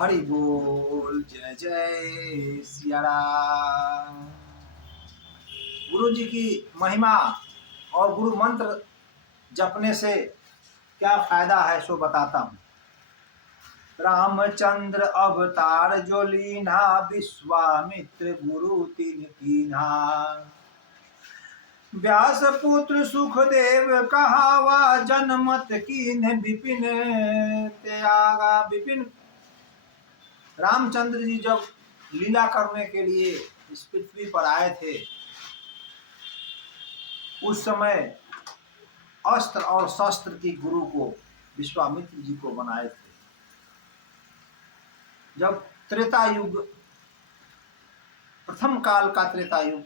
हरि बोल, जय जय सिया राम। गुरु जी की महिमा और गुरु मंत्र जपने से क्या फायदा है सो बताता हूँ। रामचंद्र अवतार जो लीना, विश्वामित्र गुरु तीन कीन्हा। व्यास पुत्र सुखदेव कहावा, जनमत कीन्ह विपिन त्यागा। विपिन रामचंद्र जी जब लीला करने के लिए इस पृथ्वी पर आए थे, उस समय अस्त्र और शस्त्र की गुरु को विश्वामित्र जी को बनाए थे। जब त्रेता युग, प्रथम काल का त्रेता युग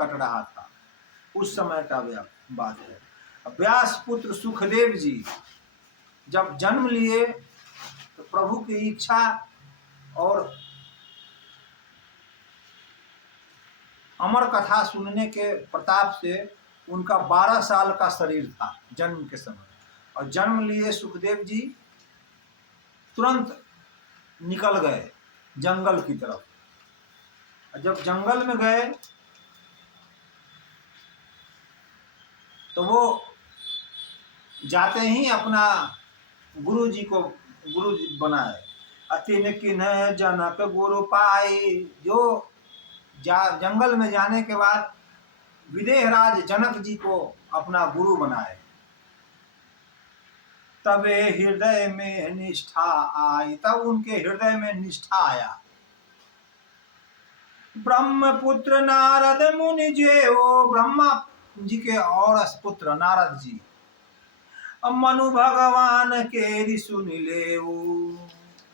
कट रहा था, उस समय का बात है। व्यास पुत्र सुखदेव जी जब जन्म लिए तो प्रभु की इच्छा और अमर कथा सुनने के प्रताप से उनका 12 साल का शरीर था जन्म के समय, और जन्म लिए सुखदेव जी तुरंत निकल गए जंगल की तरफ। जब जंगल में गए तो वो जाते ही अपना गुरु जी को गुरु जी बनाए। अतिन किन्ह जनक गुरु पाए। जो जंगल में जाने के बाद विदेहराज जनक जी को अपना गुरु बनाए। तबे हृदय में निष्ठा आई, तब उनके हृदय में निष्ठा आया। ब्रह्मपुत्र नारद मुनि जेओ, ब्रह्मा जी के और पुत्र नारद जी मनु भगवान के ऋषु निलेऊ।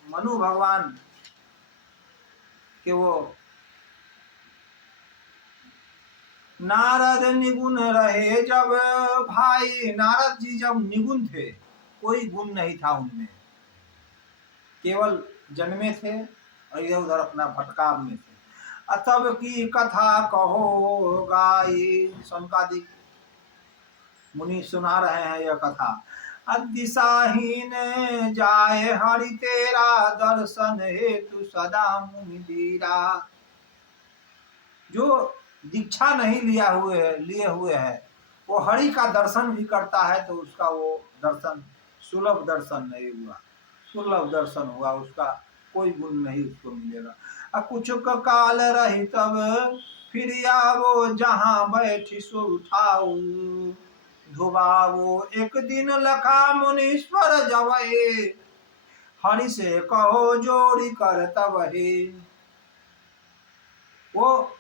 मनु भगवान के वो नारद निगुण रहे जब भाई। नारद जी जब निगुण थे, कोई गुण नहीं था उनमें, केवल जन्मे थे और इधर उधर अपना भटकाव में थे। तब की कथा कहो गाई। सनकादिक मुनि सुना रहे हैं यह कथा। दिशाहीन जाए हरि तेरा, दर्शन हेतु सदा मुनि दीरा। जो दीक्षा नहीं लिए हुए है, वो हरि का दर्शन भी करता है तो उसका वो दर्शन सुलभ दर्शन नहीं हुआ, सुलभ दर्शन हुआ, उसका कोई गुण नहीं उसको मिलेगा। कुछ काल रही तब फिर आवो, जहाँ बैठी सो उठाऊ धुबावो। एक दिन लखा मुनीश्वर जवए, हरि से कहो जोड़ी कर तब हे। वो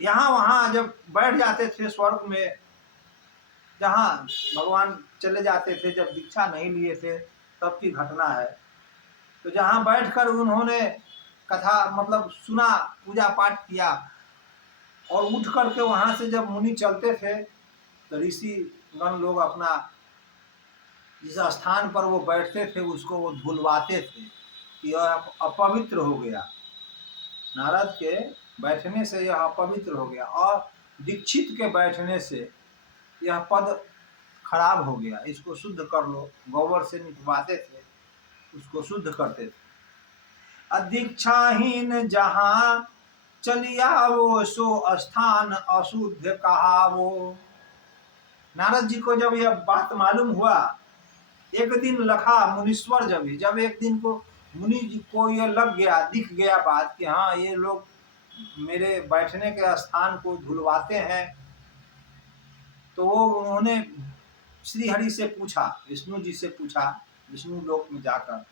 यहाँ वहाँ जब बैठ जाते थे स्वर्ग में, जहाँ भगवान चले जाते थे जब दीक्षा नहीं लिए थे, तब की घटना है। तो जहाँ बैठकर उन्होंने कथा मतलब सुना, पूजा पाठ किया, और उठ करके वहाँ से जब मुनि चलते थे तो ऋषि गण लोग अपना जिस स्थान पर वो बैठते थे उसको वो धुलवाते थे कि यह अपवित्र हो गया। नारद के बैठने से यह अपवित्र हो गया, और दीक्षित के बैठने से यह पद खराब हो गया, इसको शुद्ध कर लो। गोबर से निपवाते थे, उसको शुद्ध करते थे। दीक्षाहीन जहाँ चलिया वो, सो स्थान अशुद्ध कहावो। नारद जी को जब यह बात मालूम हुआ, एक दिन लखा मुनीश्वर जब एक दिन को मुनि जी को ये लग गया, दिख गया बात कि हाँ ये लोग मेरे बैठने के स्थान को धुलवाते हैं, तो वो उन्होंने श्री हरि से पूछा, विष्णु जी से पूछा, विष्णु लोक में जाकर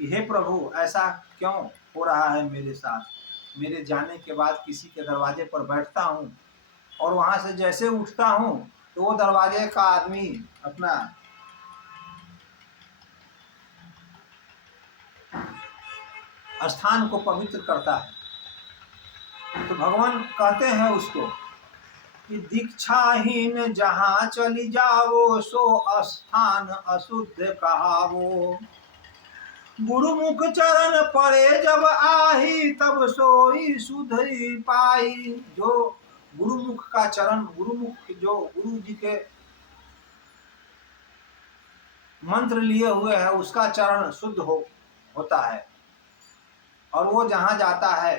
कि हे प्रभु ऐसा क्यों हो रहा है मेरे साथ। मेरे जाने के बाद किसी के दरवाजे पर बैठता हूँ और वहाँ से जैसे उठता हूँ तो वो दरवाजे का आदमी अपना स्थान को पवित्र करता है। तो भगवान कहते हैं उसको कि दीक्षाहीन जहाँ चली जाओ, सो स्थान अशुद्ध कहावो। गुरुमुख चरण पड़े जब आही, तब सोई शुद्ध पाई। जो गुरुमुख का चरण, गुरुमुख जो गुरु जी के मंत्र लिए हुए है उसका चरण शुद्ध होता है, और वो जहाँ जाता है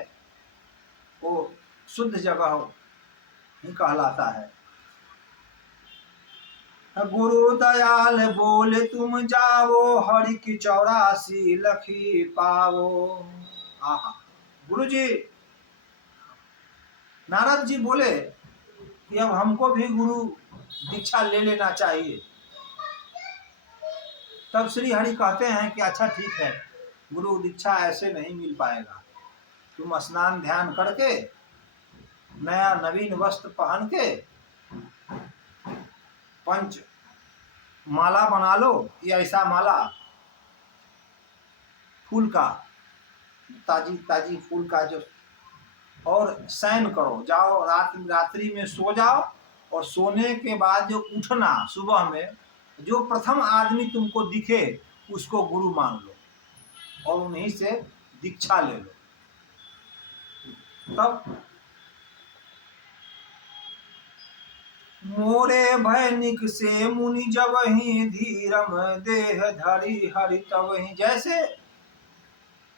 वो शुद्ध जगह ही कहलाता है। गुरु दयाल बोले तुम जाओ, हरि की 84 लखी पाओ। आहा, गुरु जी, नारद जी बोले कि अब हमको भी गुरु दीक्षा ले लेना चाहिए। तब श्री हरि कहते हैं कि अच्छा ठीक है, गुरु दीक्षा ऐसे नहीं मिल पाएगा। तुम स्नान ध्यान करके नया नवीन वस्त्र पहन के पंच माला बना लो, या ऐसा माला फूल का, ताजी ताजी फूल का जो, और शयन करो, जाओ रात्रि में सो जाओ, और सोने के बाद जो उठना सुबह में, जो प्रथम आदमी तुमको दिखे उसको गुरु मान लो और उन्हीं से दीक्षा ले लो। तब मोरे भैनिक से मुनि जब ही धीरम देह धरी हरि तब ही। जैसे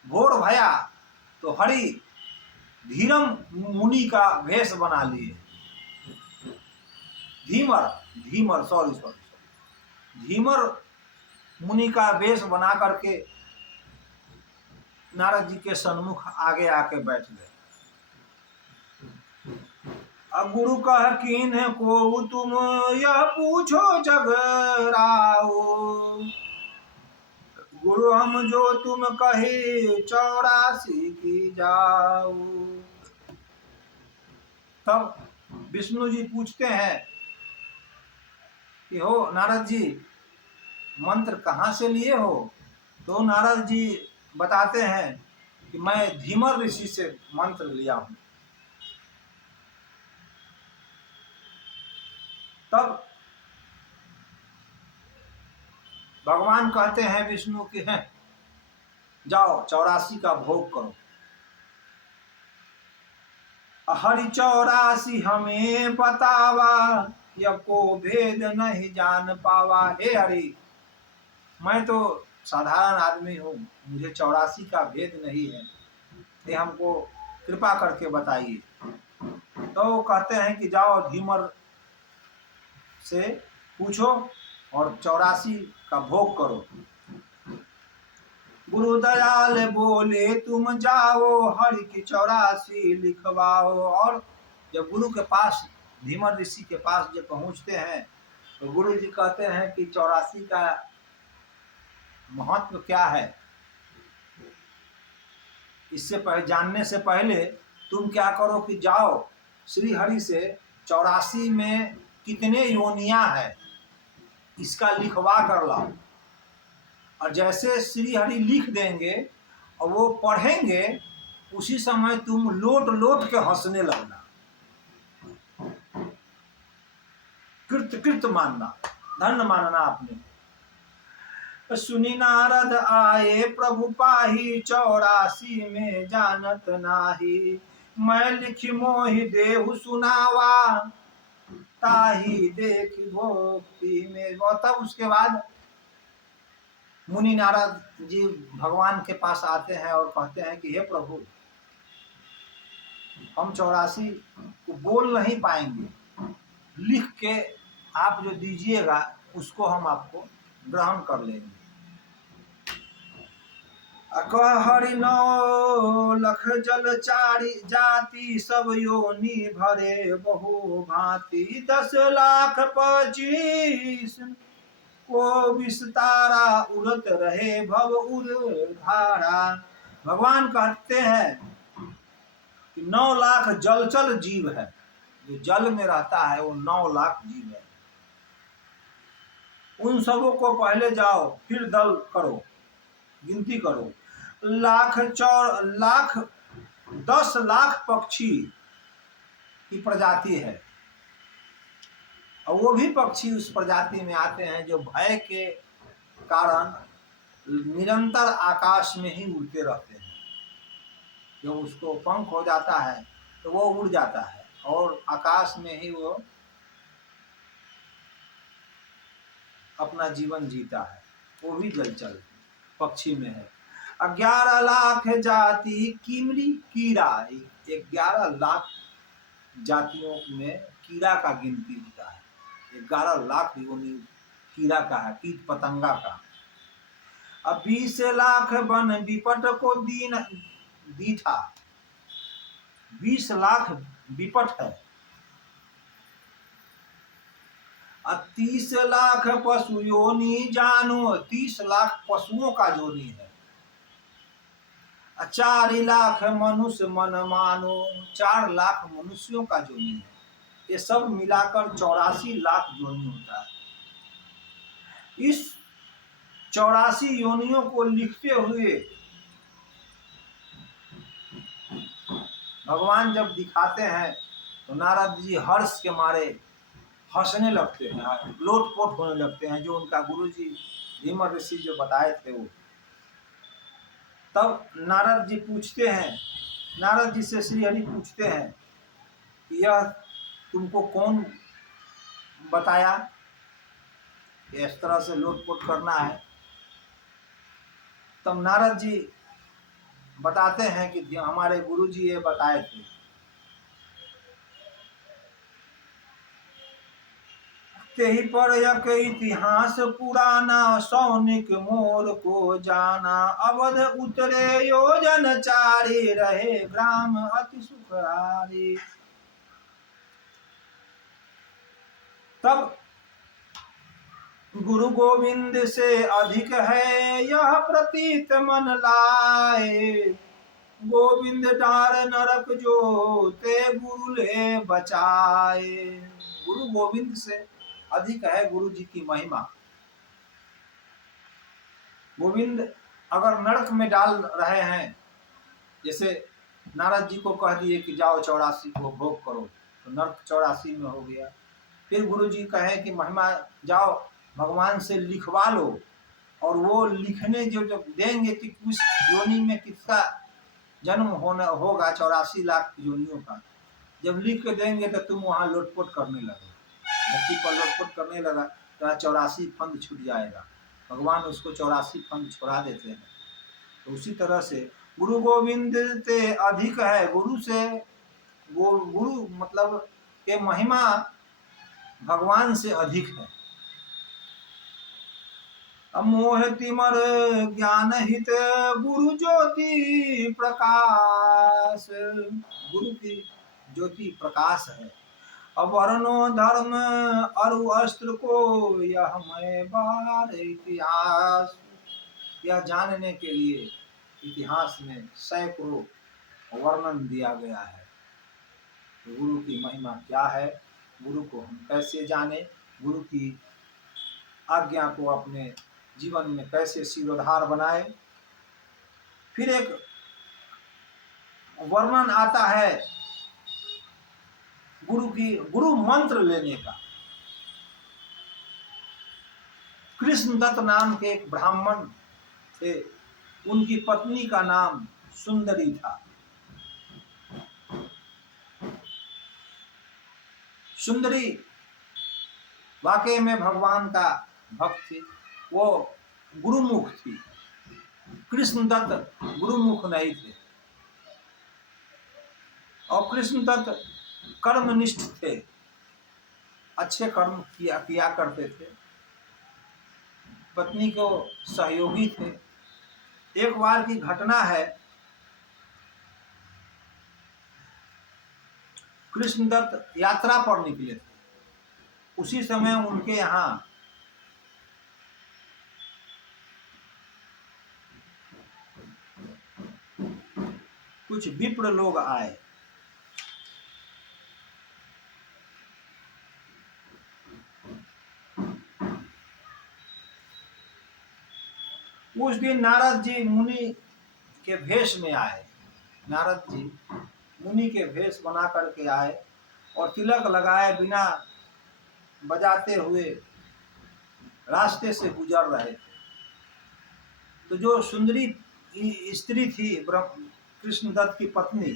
भोर भया तो हरि धीरम मुनि का भेष बना लिए। धीमर सॉरी धीमर मुनि का वेश बना करके नारद जी के सन्मुख आगे आके बैठ गए। अब गुरु कह कीन को तुम यह पूछो जग राओ, गुरु हम जो तुम कहे 84 की जाओ। तब विष्णु जी पूछते हैं कि हो नारद जी, मंत्र कहाँ से लिए हो? तो नारद जी बताते हैं कि मैं धीमर ऋषि से मंत्र लिया हूं। तब भगवान कहते हैं विष्णु के हैं, जाओ 84 का भोग करो। हरि 84 हमें बतावा, यह को भेद नहीं जान पावा। हे हरि, मैं तो साधारण आदमी हूँ, मुझे 84 का भेद नहीं है, ये हमको कृपा करके बताइए। तो वो कहते हैं कि जाओ धीमर से पूछो और 84 का भोग करो। गुरु दयाल बोले तुम जाओ, हरि की 84 लिखवाओ। और जब गुरु के पास, धीमर ऋषि के पास जब पहुंचते हैं तो गुरु जी कहते हैं कि 84 का महत्व क्या है, इससे पहले जानने से पहले तुम क्या करो कि जाओ श्री हरि से 84 में कितने योनियां है इसका लिखवा कर लाओ। और जैसे श्री हरि लिख देंगे और वो पढ़ेंगे, उसी समय तुम लोट लोट के हंसने लगना, कृत कृत मानना, धन्य मानना आपने। सुनी नारद आए प्रभु पाही, 84 में जानत नाही। मैं लिखी मोहि देहु सुनावा, ताही देख भोक्ति में। तब उसके बाद मुनि नारद जी भगवान के पास आते हैं और कहते हैं कि हे प्रभु, हम 84 को बोल नहीं पाएंगे, लिख के आप जो दीजिएगा उसको हम आपको ग्रहण कर लेंगे। हरि 9 लख जल चारी जाति, सब योनि भरे बहु भांति। 10 लाख 25 को विस्तारा, उड़त रहे भव उर धारा। भगवान कहते हैं कि 9 लाख जलचल जीव है, जो जल में रहता है वो 9 लाख जीव है। उन सबों को पहले जाओ, फिर दल करो, गिनती करो। 10 लाख पक्षी की प्रजाति है, और वो भी पक्षी उस प्रजाति में आते हैं जो भय के कारण निरंतर आकाश में ही उड़ते रहते हैं। जब उसको पंख हो जाता है तो वो उड़ जाता है और आकाश में ही वो अपना जीवन जीता है, वो भी जलचर पक्षी में है। 11 लाख जाति कीमरी कीड़ा, 11 लाख जातियों में कीड़ा का गिनती होता है। 11 लाख योनि कीड़ा का है, कीट पतंगा का। अब 20 लाख वन विपट को दीन दीठा, 20 लाख विपट है। 30 लाख पशु योनि जानो, 30 लाख पशुओं का योनि है। 4 लाख मनुष्य मन मानो, 4 लाख मनुष्यों का योनि है। ये सब मिलाकर 84 लाख योनि होता है। इस 84 योनियों को लिखते हुए भगवान जब दिखाते हैं तो नारद जी हर्ष के मारे हंसने लगते हैं, लोटपोट होने लगते हैं, जो उनका गुरु जी धीमर ऋषि जो बताए थे वो। तब नारद जी पूछते हैं, नारद जी से श्री हरि पूछते हैं कि यह तुमको कौन बताया, इस तरह से लोटपोट करना है। तब नारद जी बताते हैं कि हमारे गुरु जी ये बताए थे। तेहि पर यक इतिहास पुराना, सौनिक मोर को जाना। अवध उतरे योजन 4, रहे ग्राम अति सुखारी। तब गुरु गोविंद से अधिक है यह प्रतीत मन लाए। गोविंद डार नरक जो ते गुरु ले बचाए। गुरु गोविंद से अधिक है गुरु जी की महिमा। गोविंद अगर नरक में डाल रहे हैं, जैसे नारद जी को कह दिए कि जाओ 84 को भोग करो, तो नरक 84 में हो गया। फिर गुरु जी कहे कि महिमा जाओ भगवान से लिखवा लो, और वो लिखने जो जब देंगे कि किस योनि में किसका जन्म होना होगा, 84 लाख योनियों का जब लिख के देंगे तो तुम वहाँ लोटपोट करने लगे। धरती पर लोटपोट करने लगा तो 84 फंद छूट जाएगा। भगवान उसको 84 फंद छोड़ा देते हैं। तो उसी तरह से गुरु गोविंद से अधिक है, गुरु से गुरु मतलब के महिमा भगवान से अधिक है। अमोह तिमर ज्ञान हित गुरु ज्योति प्रकाश। गुरु की ज्योति प्रकाश है। अवर्णो धर्म अरु अस्त्र को यह मैं बार इतिहास। यह जानने के लिए इतिहास में सैकड़ों वर्णन दिया गया है। तो गुरु की महिमा क्या है, गुरु को हम कैसे जाने, गुरु की आज्ञा को अपने जीवन में कैसे शिरोधार बनाए। फिर एक वर्णन आता है गुरु मंत्र लेने का। कृष्णदत्त नाम के एक ब्राह्मण थे, उनकी पत्नी का नाम सुंदरी था। सुंदरी वाकई में भगवान का भक्त थी, वो गुरुमुख थी। कृष्णदत्त गुरुमुख नहीं थे, और कृष्णदत्त कर्मनिष्ठ थे, अच्छे कर्म किया करते थे, पत्नी को सहयोगी थे। एक बार की घटना है, कृष्णदत्त यात्रा पर निकले थे। उसी समय उनके यहाँ कुछ विप्र लोग आए। उस दिन नारद जी मुनि के भेष में आए। नारद जी मुनि के भेष बना करके आए और तिलक लगाए बिना बजाते हुए रास्ते से गुजर रहे थे। तो जो सुंदरी स्त्री थी कृष्णदत्त की पत्नी,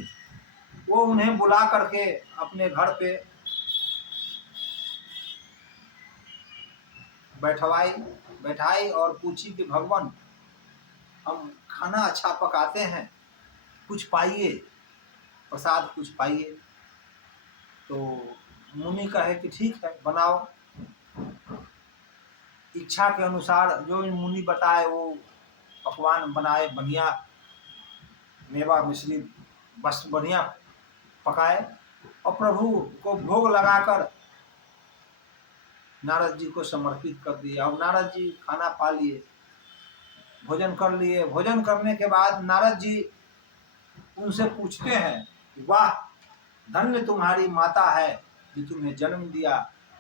वो उन्हें बुला करके अपने घर पे बैठाई और पूछी कि भगवान हम खाना अच्छा पकाते हैं, कुछ पाइए, प्रसाद कुछ पाइए। तो मुनि कहे कि ठीक है बनाओ। इच्छा के अनुसार जो मुनि बताए वो पकवान बनाए, बढ़िया मेवा मिश्री बस बढ़िया पकाए और प्रभु को भोग लगाकर नारद जी को समर्पित कर दिया। अब नारद जी खाना पा लिए, भोजन कर लिए। भोजन करने के बाद नारद जी उनसे पूछते हैं, वाह, धन्य तुम्हारी माता है जो तुम्हें जन्म दिया,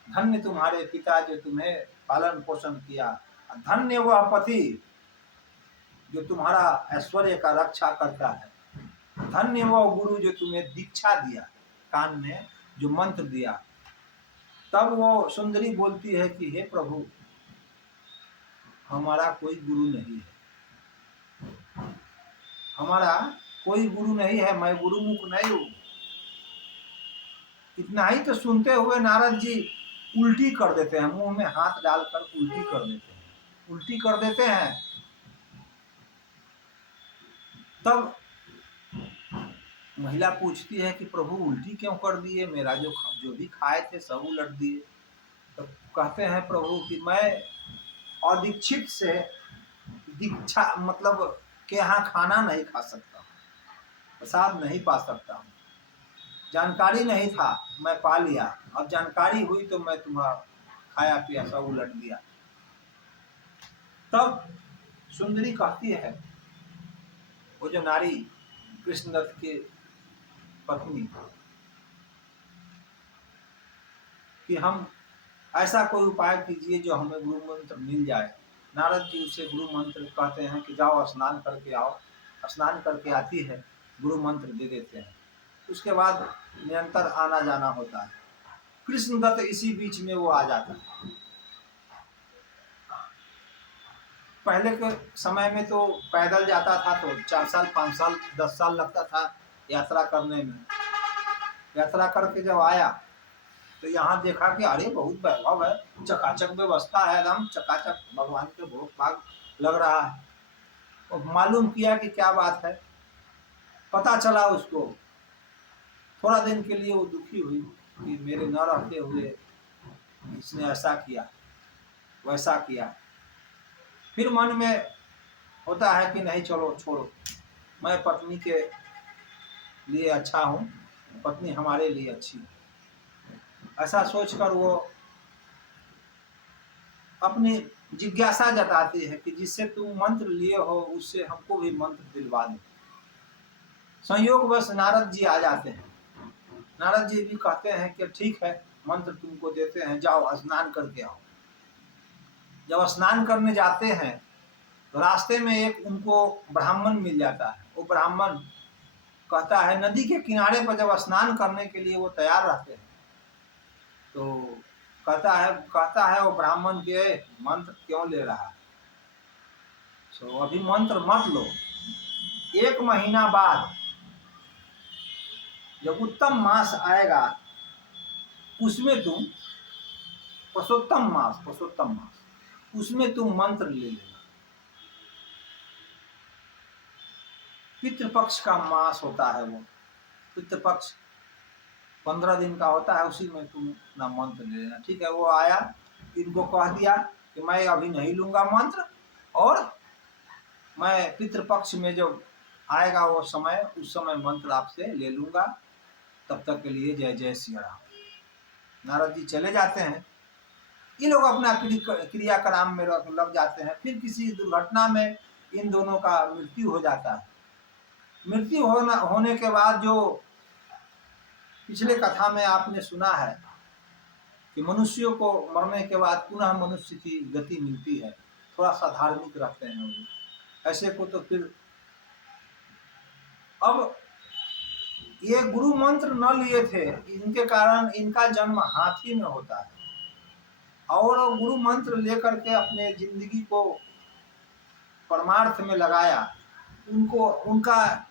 धन्य तुम्हारे पिता जो तुम्हें पालन पोषण किया, धन्य वह पति जो तुम्हारा ऐश्वर्य का रक्षा करता है, धन्य वह गुरु जो तुम्हें दीक्षा दिया, कान में जो मंत्र दिया। तब वो सुंदरी बोलती है कि हे प्रभु, हमारा कोई गुरु नहीं है, हमारा कोई गुरु नहीं है, मैं गुरुमुख नहीं हूं। इतना ही तो सुनते हुए नारद जी उल्टी कर देते हैं, मुंह में हाथ डालकर उल्टी कर देते हैं, उल्टी कर देते हैं। तब महिला पूछती है कि प्रभु उल्टी क्यों कर दिए, मेरा जो भी खाए थे सब उलट दिए। तो कहते हैं प्रभु कि मैं अदीक्षित से दीक्षा मतलब के यहाँ खाना नहीं खा सकता, प्रसाद नहीं पा सकता हूँ, जानकारी नहीं था, मैं पा लिया, अब जानकारी हुई तो मैं तुम्हारा खाया पिया सब उलट दिया। तब सुंदरी कहती है, वो जो नारी कृष्णदत्त के पत्नी, कि हम ऐसा कोई उपाय कीजिए जो हमें गुरु मंत्र मिल जाए। नारद जी उसे गुरु मंत्र कहते हैं कि जाओ स्नान करके आओ। स्नान करके आती है, गुरु मंत्र दे देते हैं। उसके बाद निरंतर आना जाना होता है। कृष्णदत्त इसी बीच में वो आ जाता है। पहले के समय में तो पैदल जाता था तो 4 साल 5 साल 10 साल लगता था यात्रा करने में। यात्रा करके जब आया तो यहाँ देखा कि अरे बहुत वैभव है, चकाचक व्यवस्था है, एकदम चकाचक भगवान के भोग भाग लग रहा है। और मालूम किया कि क्या बात है, पता चला उसको। थोड़ा दिन के लिए वो दुखी हुई कि मेरे न रहते हुए इसने ऐसा किया वैसा किया। फिर मन में होता है कि नहीं चलो छोड़ो, मैं पत्नी के लिए अच्छा हूँ, पत्नी हमारे लिए अच्छी है, ऐसा सोचकर वो अपनी जिज्ञासा जताती है कि जिससे तुम मंत्र लिए हो उससे हमको भी मंत्र दिलवा दो। संयोगवश नारद जी आ जाते हैं। नारद जी भी कहते हैं कि ठीक है मंत्र तुमको देते हैं, जाओ स्नान करके आओ। जब स्नान करने जाते हैं तो रास्ते में एक उनको ब्राह्मण मिल जाता है। वो ब्राह्मण कहता है, नदी के किनारे पर जब स्नान करने के लिए वो तैयार रहते हैं तो कहता है वो ब्राह्मण के मंत्र क्यों ले रहा है, तो अभी मंत्र मत लो, 1 महीना बाद जब उत्तम मास आएगा उसमें तुम पुरुषोत्तम मास उसमें तुम मंत्र ले लेना। पितृपक्ष का मास होता है, वो पितृपक्ष 15 दिन का होता है, उसी में तुम अपना मंत्र ले लेना। ठीक है, वो आया, इनको कह दिया कि मैं अभी नहीं लूंगा मंत्र, और मैं पितृपक्ष में जब आएगा वो समय, उस समय मंत्र आपसे ले लूंगा, तब तक के लिए जय जय श्री राम। नारद जी चले जाते हैं। ये लोग अपना क्रियाक्रम में लग जाते हैं। फिर किसी दुर्घटना में इन दोनों का मृत्यु हो जाता है। मृत्यु होने के बाद जो पिछले कथा में आपने सुना है कि मनुष्यों को मरने के बाद पुनः मनुष्य की गति मिलती है, थोड़ा सा धार्मिक रहते हैं वो, ऐसे को तो फिर अब ये गुरु मंत्र न लिए थे, इनके कारण इनका जन्म हाथी में होता है, और गुरु मंत्र लेकर के अपने जिंदगी को परमार्थ में लगाया। उनका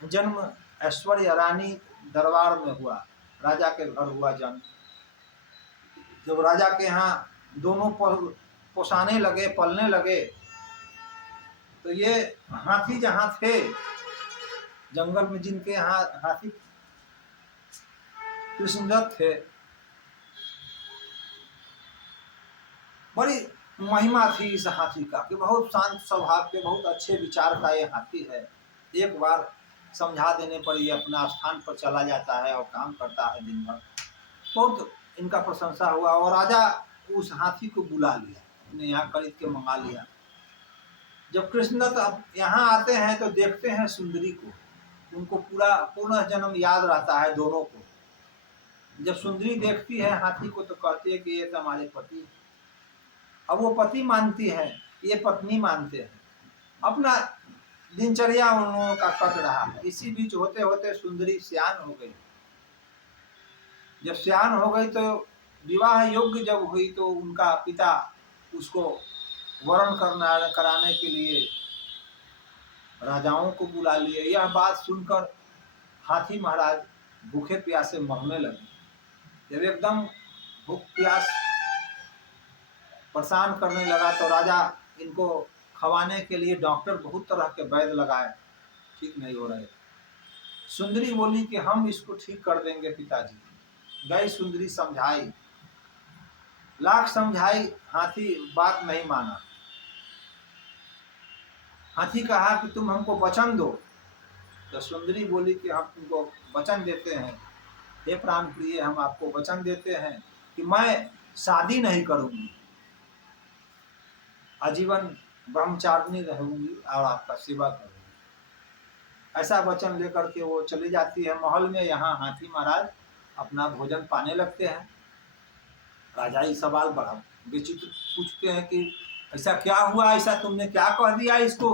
जन्म ऐश्वर्य रानी दरबार में हुआ, राजा के घर हुआ जन्म। जब राजा के यहाँ दोनों पोसाने लगे, पलने लगे, तो ये हाथी जहाँ थे जंगल में, जिनके यहाँ हाथी कृष्णदत्त थे, बड़ी महिमा थी इस हाथी का कि बहुत शांत स्वभाव के, बहुत अच्छे विचार का ये हाथी है। एक बार समझा देने पर ये अपना स्थान पर चला जाता है और काम करता है दिन भर। बहुत इनका प्रशंसा हुआ और राजा उस हाथी को बुला लिया, उन्हें यहाँ खरीद के मंगा लिया। जब कृष्णदत्त अब यहाँ आते हैं तो देखते हैं सुंदरी को, उनको पूरा पूर्ण जन्म याद रहता है दोनों को। जब सुंदरी देखती है हाथी को तो कहती है कि ये तो हमारे पति। अब वो पति मानती है, ये पत्नी मानते हैं। अपना दिनचर्या उन लोगों का कट रहा है। इसी बीच होते होते सुंदरी सियान हो गई। जब सियान हो गई तो विवाह योग्य जब हुई तो उनका पिता उसको वरण कराने के लिए राजाओं को बुला लिए। यह बात सुनकर हाथी महाराज भूखे प्यासे मरने लगे। जब एकदम भूख प्यास परेशान करने लगा तो राजा इनको खवाने के लिए डॉक्टर बहुत तरह के वैद्य लगाए, ठीक नहीं हो रहे। सुंदरी बोली कि हम इसको ठीक कर देंगे पिताजी। गई सुंदरी, समझाई, लाख समझाई, हाथी बात नहीं माना। हाथी कहा कि तुम हमको वचन दो। तो सुंदरी बोली कि हम तुमको वचन देते हैं, हे प्राण प्रिय, हम आपको वचन देते हैं कि मैं शादी नहीं करूंगी, आजीवन ब्रह्मचारिणी रहूंगी और आपका सेवा करूंगी। ऐसा वचन लेकर के वो चली जाती है महल में। यहाँ हाथी महाराज अपना भोजन पाने लगते हैं। राजा ही सवाल बड़ा विचित्र पूछते हैं कि ऐसा क्या हुआ, ऐसा तुमने क्या कह दिया इसको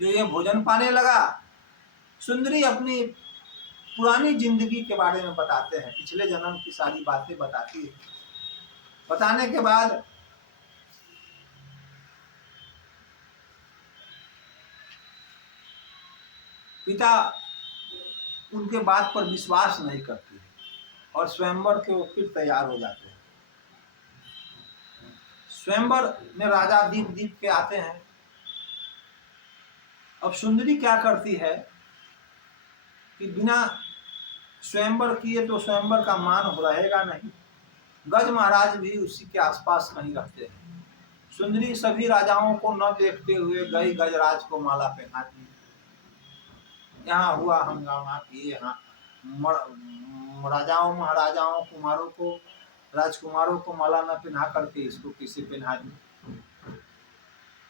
जो ये भोजन पाने लगा। सुंदरी अपनी पुरानी जिंदगी के बारे में बताते हैं, पिछले जन्म की सारी बातें बताती है। बताने के बाद पिता उनके बात पर विश्वास नहीं करती है और स्वयंवर के वो फिर तैयार हो जाते हैं। स्वयंवर में राजा दीप दीप के आते हैं। अब सुंदरी क्या करती है कि बिना स्वयंवर किए तो स्वयंवर का मान रहेगा नहीं। गज महाराज भी उसी के आसपास नहीं रहते हैं। सुंदरी सभी राजाओं को न देखते हुए गई, गजराज को माला पहना दी। यहाँ हुआ हंगामा कि यहाँ राजाओं महाराजाओं कुमारों को, राजकुमारों को माला न पहना करके इसको किसे पहना दी।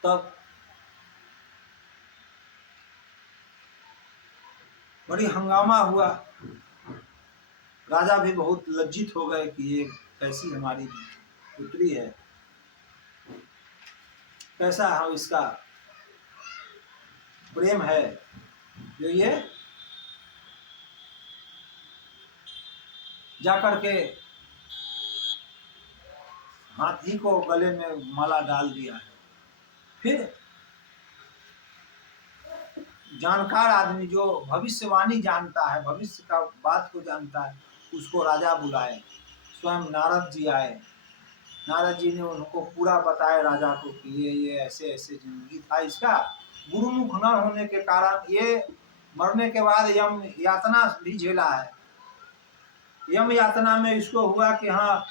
तब बड़ी हंगामा हुआ। राजा भी बहुत लज्जित हो गए कि ये कैसी हमारी पुत्री है, कैसा हम इसका प्रेम है जो ये जाकर के हाथी को गले में माला डाल दिया है। फिर जानकार आदमी जो भविष्यवाणी जानता है, भविष्य का बात को जानता है, उसको राजा बुलाए। स्वयं नारद जी आए। नारद जी ने उनको पूरा बताया राजा को कि ये ऐसे ऐसे जिंदगी था इसका। गुरुमुख न होने के कारण ये मरने के बाद यम यातना भी झेला है। यम यातना में इसको हुआ कि हाँ,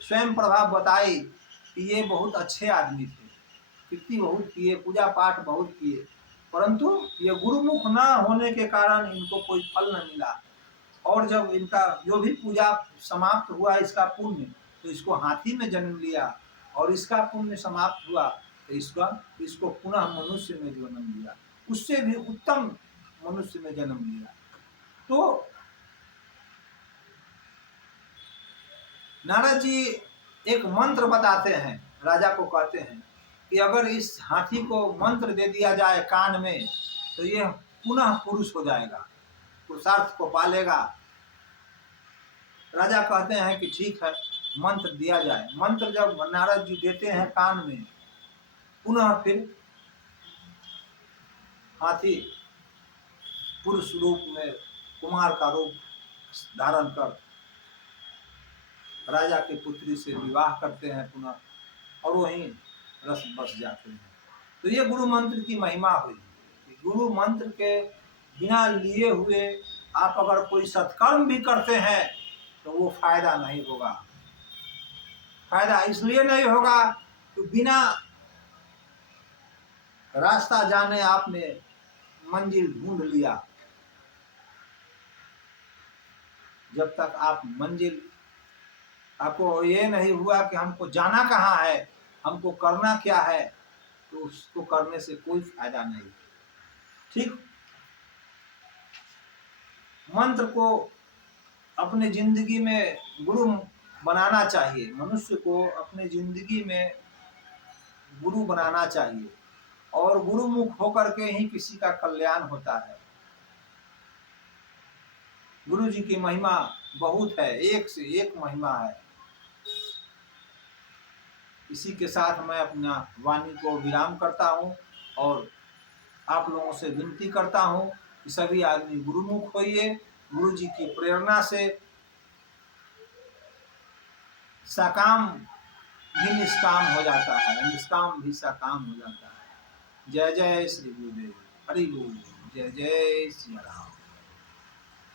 स्वयं प्रभाव बताई कि ये बहुत अच्छे आदमी थे, कीर्ति बहुत किए, पूजा पाठ बहुत किए, परंतु ये गुरुमुख न होने के कारण इनको कोई फल न मिला। और जब इनका जो भी पूजा समाप्त हुआ इसका पुण्य, तो इसको हाथी में जन्म लिया और इसका पुण्य समाप्त हुआ तो इसको पुनः मनुष्य में जन्म लिया, उससे भी उत्तम मनुष्य में जन्म लिया। तो नारद जी एक मंत्र बताते हैं, राजा को कहते हैं कि अगर इस हाथी को मंत्र दे दिया जाए कान में तो ये पुनः पुरुष हो जाएगा, पुरुषार्थ को पालेगा। राजा कहते हैं कि ठीक है, मंत्र दिया जाए। मंत्र जब नारद जी देते हैं कान में, पुनः फिर हाथी पुरुष रूप में, कुमार का रूप धारण कर राजा की पुत्री से विवाह करते हैं पुनः, और वहीं रस बस जाते हैं। तो ये गुरु मंत्र की महिमा हुई। गुरु मंत्र के बिना लिए हुए आप अगर कोई सत्कर्म भी करते हैं तो वो फायदा नहीं होगा। फायदा इसलिए नहीं होगा कि बिना रास्ता जाने आपने मंजिल ढूंढ लिया। जब तक आप मंजिल, आपको ये नहीं हुआ कि हमको जाना कहाँ है, हमको करना क्या है, तो उसको करने से कोई फायदा नहीं। ठीक, मंत्र को अपने जिंदगी में गुरु बनाना चाहिए। मनुष्य को अपने जिंदगी में गुरु बनाना चाहिए और गुरुमुख होकर के ही किसी का कल्याण होता है। गुरु जी की महिमा बहुत है, एक से एक महिमा है। इसी के साथ मैं अपना वाणी को विराम करता हूँ और आप लोगों से विनती करता हूँ कि सभी आदमी गुरुमुख होइए। गुरु जी की प्रेरणा से सकाम भी निष्काम हो जाता है, निष्काम भी सकाम हो जाता है। जय जय श्री गुरुदेव, हरि बोल, जय जय श्री राम।